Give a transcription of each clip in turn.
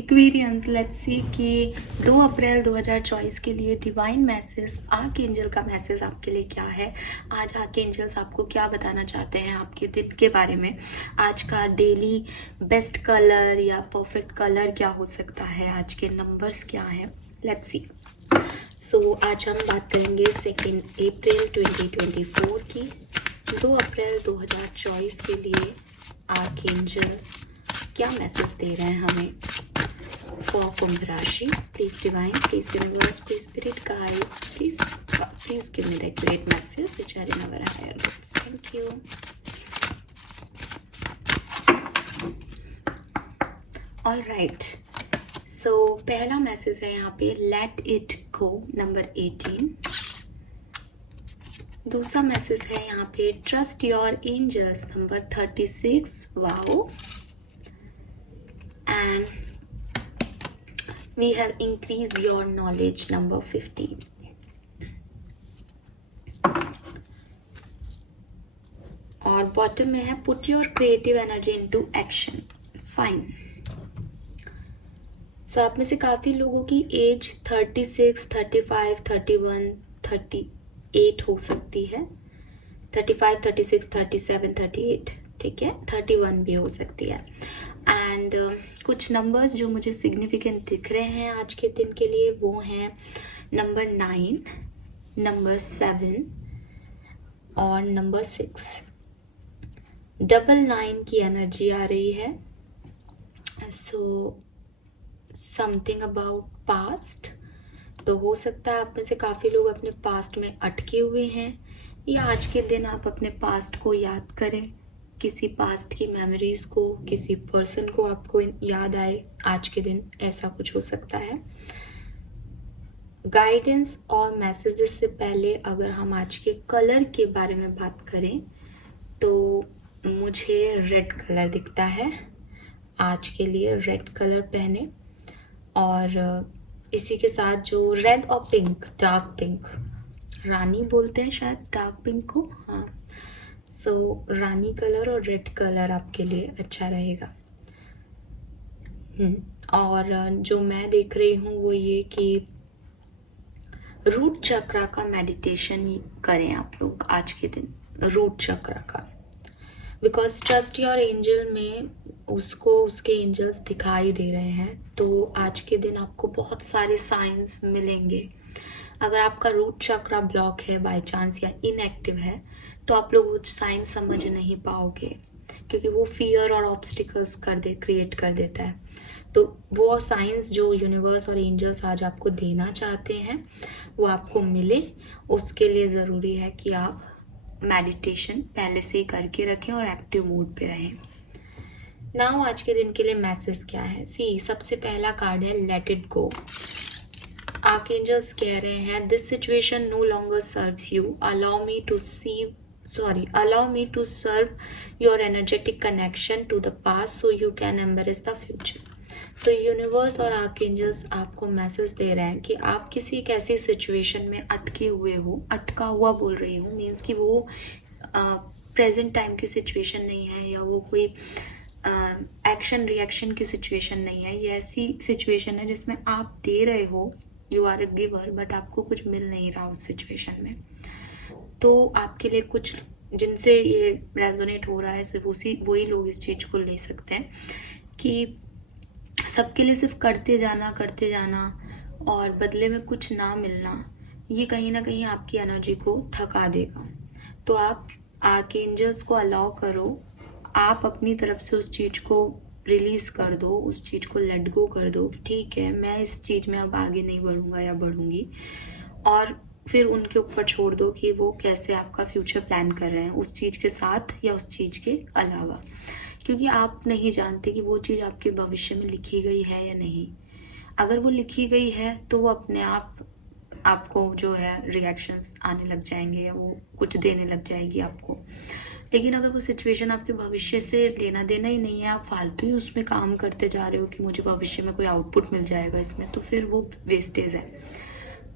Aquarians, let's see कि 2 अप्रैल 2024 के लिए डिवाइन मैसेज, आर्क एंजल का मैसेज आपके लिए क्या है। आज आर्क एंजल्स आपको क्या बताना चाहते हैं आपके दिन के बारे में। आज का डेली बेस्ट कलर या परफेक्ट कलर क्या हो सकता है, आज के नंबर्स क्या हैं, लेट्स सी। सो आज हम बात करेंगे 2 अप्रैल 2024 की। 2 अप्रैल 2024 के लिए आर्क एंजल्स क्या मैसेज दे रहे हैं हमें for Kumbh Rashi. Please divine, please universe, please spirit guides, please give me the accurate messages which are in our higher goods. Thank you. All right. So पहला मैसेज है यहाँ पे let it go, number 18. दूसरा message है यहाँ पे trust your angels, number 36. Wow. And we have increased your knowledge, number 15. और bottom में है put your creative energy into action. Fine. So आप में से काफी लोगों की एज 36, 35, 31, 38 हो सकती है। 35, 36, 37, 38, ठीक है, 31 भी हो सकती है। एंड कुछ नंबर्स जो मुझे सिग्निफिकेंट दिख रहे हैं आज के दिन के लिए वो हैं नंबर 9, नंबर 7 और नंबर 6। 999 की एनर्जी आ रही है। सो समथिंग अबाउट पास्ट, तो हो सकता है आप में से काफ़ी लोग अपने पास्ट में अटके हुए हैं, या आज के दिन आप अपने पास्ट को याद करें, किसी पास्ट की मेमोरीज को, किसी पर्सन को आपको याद आए आज के दिन, ऐसा कुछ हो सकता है। गाइडेंस और मैसेजेस से पहले अगर हम आज के कलर के बारे में बात करें तो मुझे रेड कलर दिखता है। आज के लिए रेड कलर पहने, और इसी के साथ जो रेड और पिंक, डार्क पिंक, रानी बोलते हैं शायद डार्क पिंक को, हाँ। सो रानी कलर और रेड कलर आपके लिए अच्छा रहेगा। और जो मैं देख रही हूँ वो ये कि रूट चक्रा का मेडिटेशन करें आप लोग आज के दिन, रूट चक्रा का। बिकॉज ट्रस्ट योर एंजल में उसको उसके एंजल्स दिखाई दे रहे हैं, तो आज के दिन आपको बहुत सारे साइंस मिलेंगे। अगर आपका रूट चक्रा ब्लॉक है बाय चांस या इनएक्टिव है तो आप लोग वो साइन समझ नहीं पाओगे, क्योंकि वो फियर और ऑब्स्टिकल्स क्रिएट कर देता है। तो वो साइंस जो यूनिवर्स और एंजल्स आज आपको देना चाहते हैं वो आपको मिले, उसके लिए ज़रूरी है कि आप मेडिटेशन पहले से ही करके रखें और एक्टिव मोड पे रहें। नाउ आज के दिन के लिए मैसेज क्या है। सी, सबसे पहला कार्ड है लेट इट गो। आर्कएंजल्स कह रहे हैं this situation no longer serves you, allow me to serve your energetic connection to the past so you can embrace the future. So universe और आर्कएंजल्स आपको मैसेज दे रहे हैं कि आप किसी एक ऐसी सिचुएशन में अटके हुए हो, अटका हुआ बोल रही हूँ, मीन्स कि वो प्रेजेंट टाइम की सिचुएशन नहीं है, या वो कोई एक्शन रिएक्शन की सिचुएशन नहीं है। ये ऐसी सिचुएशन है जिसमें आप दे रहे हो, you are a giver, but आपको कुछ मिल नहीं रहा उस सिचुएशन में। तो आपके लिए कुछ जिनसे ये रेजोनेट हो रहा है, सिर्फ वही लोग इस चीज़ को ले सकते हैं कि सबके लिए सिर्फ करते जाना और बदले में कुछ ना मिलना, ये कहीं ना कहीं आपकी एनर्जी को थका देगा। तो आप आर्कएंजल्स को अलाउ करो, आप अपनी तरफ से उस चीज़ को रिलीज कर दो, उस चीज़ को लेट गो कर दो। ठीक है, मैं इस चीज़ में अब आगे नहीं बढ़ूंगा या बढ़ूंगी, और फिर उनके ऊपर छोड़ दो कि वो कैसे आपका फ्यूचर प्लान कर रहे हैं, उस चीज़ के साथ या उस चीज़ के अलावा, क्योंकि आप नहीं जानते कि वो चीज़ आपके भविष्य में लिखी गई है या नहीं। अगर वो लिखी गई है तो वो अपने आप आपको जो है रिएक्शंस आने लग जाएंगे, या वो कुछ देने लग जाएगी आपको। लेकिन अगर वो सिचुएशन आपके भविष्य से लेना देना ही नहीं है, आप फालतू ही उसमें काम करते जा रहे हो कि मुझे भविष्य में कोई आउटपुट मिल जाएगा इसमें, तो फिर वो वेस्टेज है।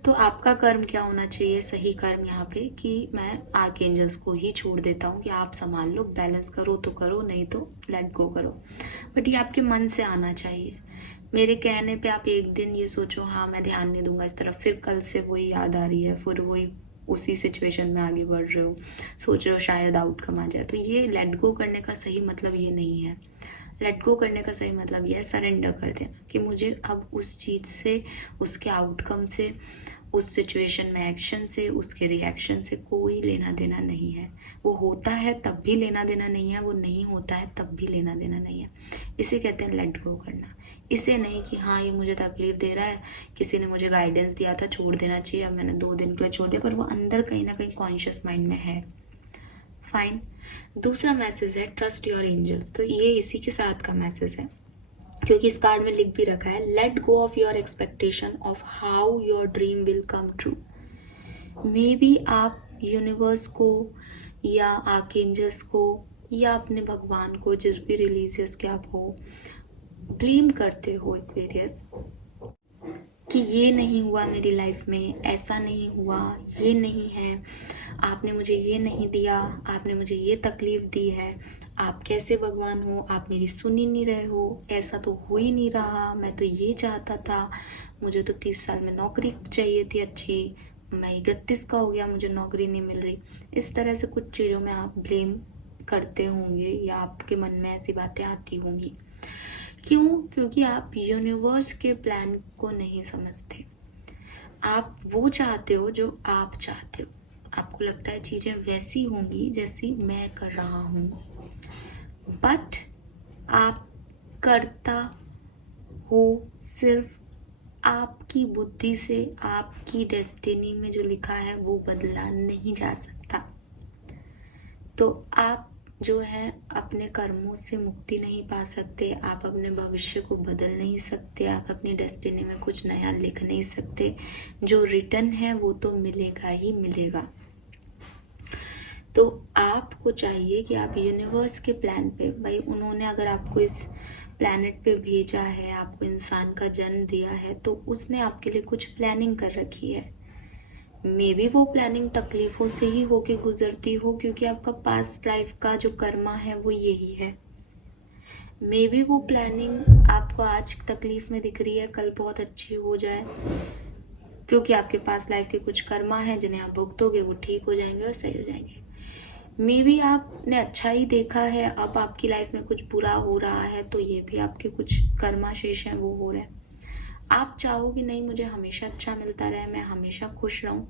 तो आपका कर्म क्या होना चाहिए, सही कर्म यहाँ पे, कि मैं आर्कएंजल्स को ही छोड़ देता हूँ कि आप संभाल लो, बैलेंस करो तो करो, नहीं तो लेट गो करो। बट ये आपके मन से आना चाहिए। मेरे कहने पे आप एक दिन ये सोचो हाँ मैं ध्यान नहीं दूंगा इस तरफ, फिर कल से वही याद आ रही है, फिर वही उसी सिचुएशन में आगे बढ़ रहे हो, सोच रहे हो शायद आउटकम आ जाए। तो ये लेट गो करने का सही मतलब ये नहीं है। लेट गो करने का सही मतलब ये है सरेंडर कर देना कि मुझे अब उस चीज़ से, उसके आउटकम से, उस सिचुएशन में एक्शन से, उसके रिएक्शन से कोई लेना देना नहीं है। वो होता है तब भी लेना देना नहीं है, वो नहीं होता है तब भी लेना देना नहीं है। इसे कहते हैं लेट गो करना। इसे नहीं कि हाँ ये मुझे तकलीफ दे रहा है, किसी ने मुझे गाइडेंस दिया था छोड़ देना चाहिए, अब मैंने 2 दिन के लिए छोड़ दिया, पर वो अंदर कहीं ना कहीं कॉन्शियस माइंड में है। फाइन। दूसरा मैसेज है ट्रस्ट योर एंजल्स। तो ये इसी के साथ का मैसेज है, क्योंकि इस कार्ड में लिख भी रखा है let go of your expectation of how your dream will come true. May be आप यूनिवर्स को या आर्कएंजल्स को या अपने भगवान को, जिस भी रिलीजियस के आप हो, ब्लेम करते हो एक्वेरियस कि ये नहीं हुआ मेरी लाइफ में, ऐसा नहीं हुआ, ये नहीं है, आपने मुझे ये नहीं दिया, आपने मुझे ये तकलीफ दी है, आप कैसे भगवान हो, आप मेरी सुन ही नहीं रहे हो, ऐसा तो हो ही नहीं रहा, मैं तो ये चाहता था, मुझे तो 30 साल में नौकरी चाहिए थी अच्छी, मैं 31 का हो गया, मुझे नौकरी नहीं मिल रही। इस तरह से कुछ चीज़ों में आप ब्लेम करते होंगे या आपके मन में ऐसी बातें आती होंगी। क्यों? क्योंकि आप यूनिवर्स के प्लान को नहीं समझते। आप वो चाहते हो जो आप चाहते हो, आपको लगता है चीज़ें वैसी होंगी जैसी मैं कर रहा हूँ, बट आप करता हो सिर्फ आपकी बुद्धि से। आपकी डेस्टिनी में जो लिखा है वो बदला नहीं जा सकता। तो आप जो है अपने कर्मों से मुक्ति नहीं पा सकते, आप अपने भविष्य को बदल नहीं सकते, आप अपनी डेस्टिनी में कुछ नया लिख नहीं सकते। जो रिटर्न है वो तो मिलेगा ही मिलेगा। तो आपको चाहिए कि आप यूनिवर्स के प्लान पे, भाई उन्होंने अगर आपको इस प्लैनेट पे भेजा है, आपको इंसान का जन्म दिया है, तो उसने आपके लिए कुछ प्लानिंग कर रखी है। मे बी वो प्लानिंग तकलीफ़ों से ही होके गुजरती हो, क्योंकि आपका पास्ट लाइफ का जो कर्मा है वो यही है। मे बी वो प्लानिंग आपको आज तकलीफ में दिख रही है, कल बहुत अच्छी हो जाए, क्योंकि आपके पास लाइफ के कुछ कर्मा है जिन्हें आप भुगतोगे, वो ठीक हो जाएंगे और सही हो जाएंगे। मे बी आपने अच्छा ही देखा है, अब आपकी लाइफ में कुछ बुरा हो रहा है, तो ये भी आपके कुछ कर्मा शेष हैं वो हो रहे हैं। आप चाहो कि नहीं मुझे हमेशा अच्छा मिलता रहे, मैं हमेशा खुश रहूं,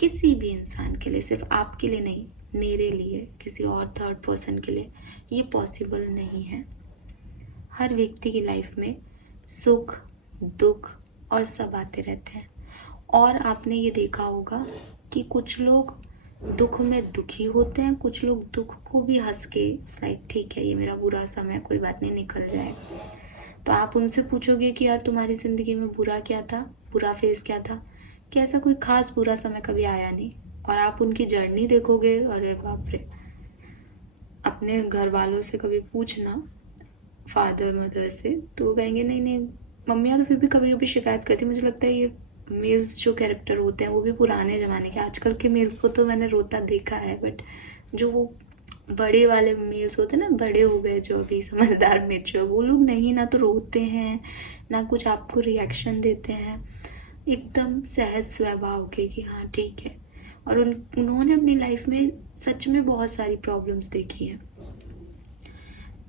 किसी भी इंसान के लिए, सिर्फ आपके लिए नहीं, मेरे लिए, किसी और थर्ड पर्सन के लिए ये पॉसिबल नहीं है। हर व्यक्ति की लाइफ में सुख दुख और सब आते रहते हैं, और आपने ये देखा होगा कि कुछ लोग दुख में दुखी होते हैं, कुछ लोग दुख को भी हंस के लाइक ठीक है ये मेरा बुरा समय, कोई बात नहीं, निकल जाएगा। तो आप उनसे पूछोगे कि यार तुम्हारी ज़िंदगी में बुरा क्या था, बुरा फेज़ क्या था, कि ऐसा कोई ख़ास बुरा समय कभी आया नहीं। और आप उनकी जर्नी देखोगे, अरे बाप रे, अपने घर वालों से कभी पूछना, फादर मदर से, तो वो कहेंगे नहीं नहीं, मम्मियाँ तो फिर भी कभी कभी शिकायत करती। मुझे लगता है ये मेल्स जो कैरेक्टर होते हैं वो भी पुराने ज़माने के, आजकल के मेल्स को तो मैंने रोता देखा है, बट जो वो बड़े वाले मेल्स होते हैं ना, बड़े हो गए जो अभी समझदार मेच्योर, वो लोग नहीं ना तो रोते हैं ना कुछ आपको रिएक्शन देते हैं, एकदम सहज स्वभाव के कि हाँ ठीक है। और उन्होंने अपनी लाइफ में सच में बहुत सारी प्रॉब्लम्स देखी हैं।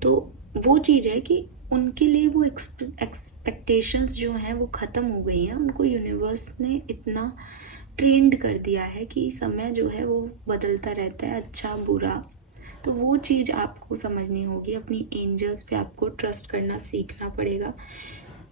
तो वो चीज़ है कि उनके लिए वो एक्सपेक्टेशंस जो हैं वो ख़त्म हो गई हैं, उनको यूनिवर्स ने इतना ट्रेंड कर दिया है कि समय जो है वो बदलता रहता है, अच्छा बुरा। तो वो चीज़ आपको समझनी होगी, अपनी एंजल्स पे आपको ट्रस्ट करना सीखना पड़ेगा।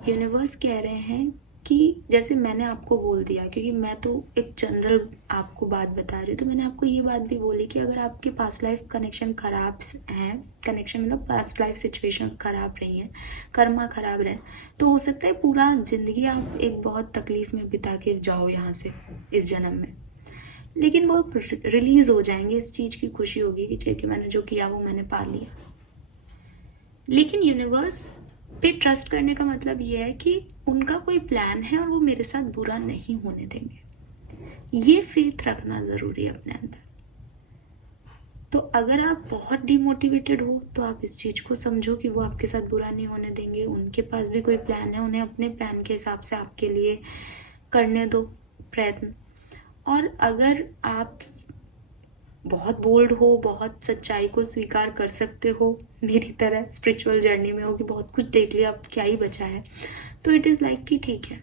यूनिवर्स कह रहे हैं कि जैसे मैंने आपको बोल दिया, क्योंकि मैं तो एक जनरल आपको बात बता रही हूँ, तो मैंने आपको ये बात भी बोली कि अगर आपके पास्ट लाइफ कनेक्शन खराब हैं, कनेक्शन मतलब पास्ट लाइफ सिचुएशंस खराब रही हैं, कर्मा खराब रहे, तो हो सकता है पूरा ज़िंदगी आप एक बहुत तकलीफ़ में बिता के जाओ यहाँ से इस जन्म में, लेकिन वो रिलीज़ हो जाएंगे, इस चीज़ की खुशी होगी कि ठीक है मैंने जो किया वो मैंने पा लिया। लेकिन यूनिवर्स पे ट्रस्ट करने का मतलब ये है कि उनका कोई प्लान है और वो मेरे साथ बुरा नहीं होने देंगे। ये फेथ रखना ज़रूरी है अपने अंदर। तो अगर आप बहुत डिमोटिवेटेड हो तो आप इस चीज़ को समझो कि वो आपके साथ बुरा नहीं होने देंगे, उनके पास भी कोई प्लान है, उन्हें अपने प्लान के हिसाब से आपके लिए करने दो प्रयत्न। और अगर आप बहुत बोल्ड हो, बहुत सच्चाई को स्वीकार कर सकते हो, मेरी तरह स्पिरिचुअल जर्नी में हो कि बहुत कुछ देख लिया अब क्या ही बचा है, तो इट इज़ लाइक कि ठीक है,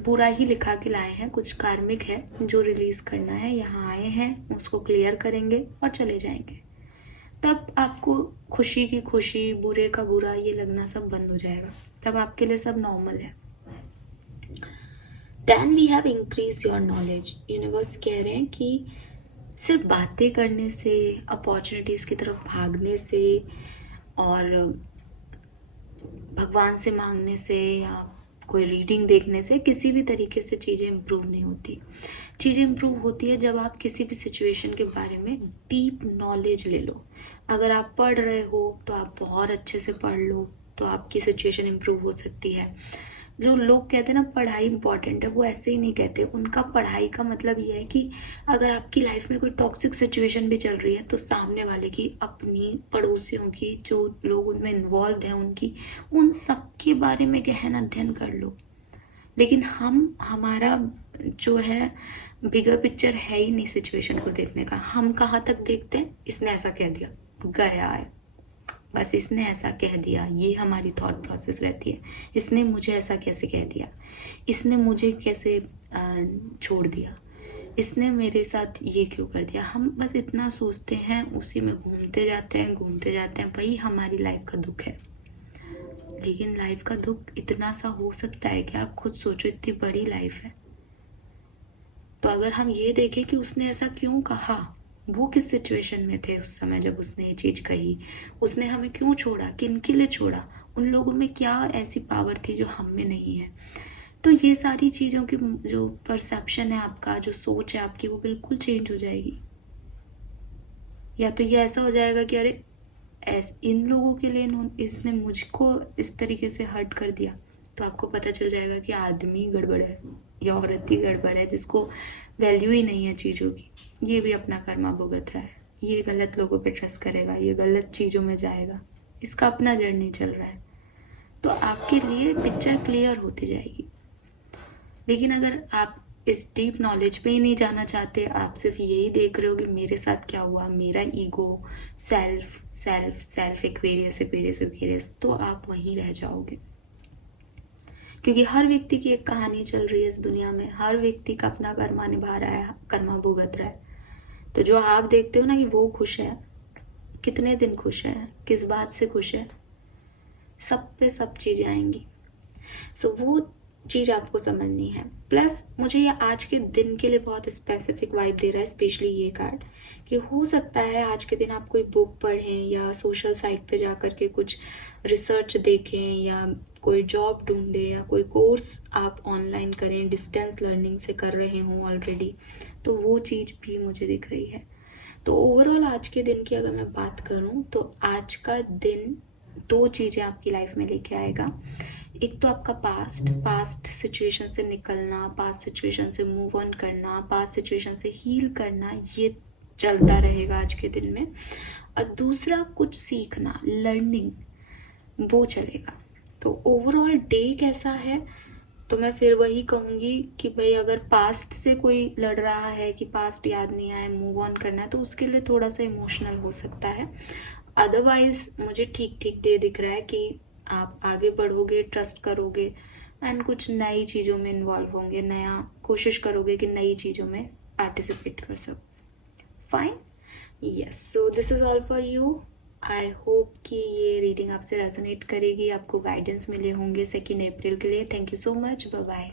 बुरा ही लिखा के लाए हैं, कुछ कार्मिक है जो रिलीज़ करना है, यहाँ आए हैं, उसको क्लियर करेंगे और चले जाएंगे। तब आपको खुशी की खुशी, बुरे का बुरा ये लगना सब बंद हो जाएगा, तब आपके लिए सब नॉर्मल है। Then we have increase your knowledge. Universe कह रहे हैं कि सिर्फ बातें करने से, अपॉर्चुनिटीज़ की तरफ भागने से और भगवान से मांगने से या कोई रीडिंग देखने से किसी भी तरीके से चीज़ें इम्प्रूव नहीं होती। चीज़ें इम्प्रूव होती है जब आप किसी भी सिचुएशन के बारे में डीप नॉलेज ले लो। अगर आप पढ़ रहे हो तो आप बहुत अच्छे से पढ़ लो, तो आपकी सिचुएशन इम्प्रूव हो सकती है। जो लोग कहते हैं ना पढ़ाई इंपॉर्टेंट है, वो ऐसे ही नहीं कहते। उनका पढ़ाई का मतलब ये है कि अगर आपकी लाइफ में कोई टॉक्सिक सिचुएशन भी चल रही है तो सामने वाले की, अपनी पड़ोसियों की, जो लोग उनमें इन्वॉल्व हैं उनकी, उन सब के बारे में गहन अध्ययन कर लो। लेकिन हमारा जो है बिगर पिक्चर है ही नहीं सिचुएशन को देखने का। हम कहाँ तक देखते हैं, इसने ऐसा कह दिया, गया है, बस इसने ऐसा कह दिया, ये हमारी थॉट प्रोसेस रहती है। इसने मुझे ऐसा कैसे कह दिया, इसने मुझे कैसे छोड़ दिया, इसने मेरे साथ ये क्यों कर दिया। हम बस इतना सोचते हैं, उसी में घूमते जाते हैं। वही हमारी लाइफ का दुख है। लेकिन लाइफ का दुख इतना सा हो सकता है कि आप खुद सोचो, इतनी बड़ी लाइफ है। तो अगर हम ये देखें कि उसने ऐसा क्यों कहा, वो किस सिचुएशन में थे उस समय जब उसने ये चीज़ कही, उसने हमें क्यों छोड़ा, किन के लिए छोड़ा, उन लोगों में क्या ऐसी पावर थी जो हम में नहीं है। तो ये सारी चीज़ों की जो परसेप्शन है आपका, जो सोच है आपकी, वो बिल्कुल चेंज हो जाएगी। या तो ये ऐसा हो जाएगा कि अरे इन लोगों के लिए इसने मुझको इस तरीके से हर्ट कर दिया, तो आपको पता चल जाएगा कि आदमी गड़बड़ है या औरत ही गड़बड़ है, जिसको वैल्यू ही नहीं है चीज़ों की। ये भी अपना कर्मा भुगत रहा है, ये गलत लोगों पे ट्रस्ट करेगा, ये गलत चीज़ों में जाएगा, इसका अपना जर्नी चल रहा है। तो आपके लिए पिक्चर क्लियर होती जाएगी। लेकिन अगर आप इस डीप नॉलेज पे ही नहीं जाना चाहते, आप सिर्फ यही देख रहे हो कि मेरे साथ क्या हुआ, मेरा ईगो, सेल्फ एक्वेरियस, तो आप वहीं रह जाओगे। क्योंकि हर व्यक्ति की एक कहानी चल रही है इस दुनिया में, हर व्यक्ति का अपना कर्मा निभा रहा है, कर्मा भुगत रहा है। तो जो आप देखते हो ना कि वो खुश है, कितने दिन खुश है, किस बात से खुश है, सब पे सब चीज़ें आएंगी। सो वो चीज़ आपको समझनी है। प्लस मुझे ये आज के दिन के लिए बहुत स्पेसिफिक वाइब दे रहा है, स्पेशली ये कार्ड, कि हो सकता है आज के दिन आप कोई बुक पढ़ें या सोशल साइट पे जा कर के कुछ रिसर्च देखें या कोई जॉब ढूंढें या कोई कोर्स आप ऑनलाइन करें, डिस्टेंस लर्निंग से कर रहे हों ऑलरेडी, तो वो चीज़ भी मुझे दिख रही है। तो ओवरऑल आज के दिन की अगर मैं बात करूँ तो आज का दिन दो चीज़ें आपकी लाइफ में लेके आएगा। एक तो आपका पास्ट सिचुएशन से निकलना, पास्ट सिचुएशन से मूव ऑन करना, पास्ट सिचुएशन से हील करना, ये चलता रहेगा आज के दिन में। और दूसरा कुछ सीखना, लर्निंग, वो चलेगा। तो ओवरऑल डे कैसा है, तो मैं फिर वही कहूँगी कि भाई अगर पास्ट से कोई लड़ रहा है कि पास्ट याद नहीं आया, मूव ऑन करना है, तो उसके लिए थोड़ा सा इमोशनल हो सकता है। अदरवाइज मुझे ठीक डे दिख रहा है कि आप आगे बढ़ोगे, ट्रस्ट करोगे एंड कुछ नई चीज़ों में इन्वॉल्व होंगे, नया कोशिश करोगे कि नई चीज़ों में पार्टिसिपेट कर सको। Fine, yes, so this is all for you. I hope कि ये रीडिंग आपसे रेजोनेट करेगी, आपको गाइडेंस मिले होंगे 2 अप्रैल के लिए। Thank you so much, bye bye.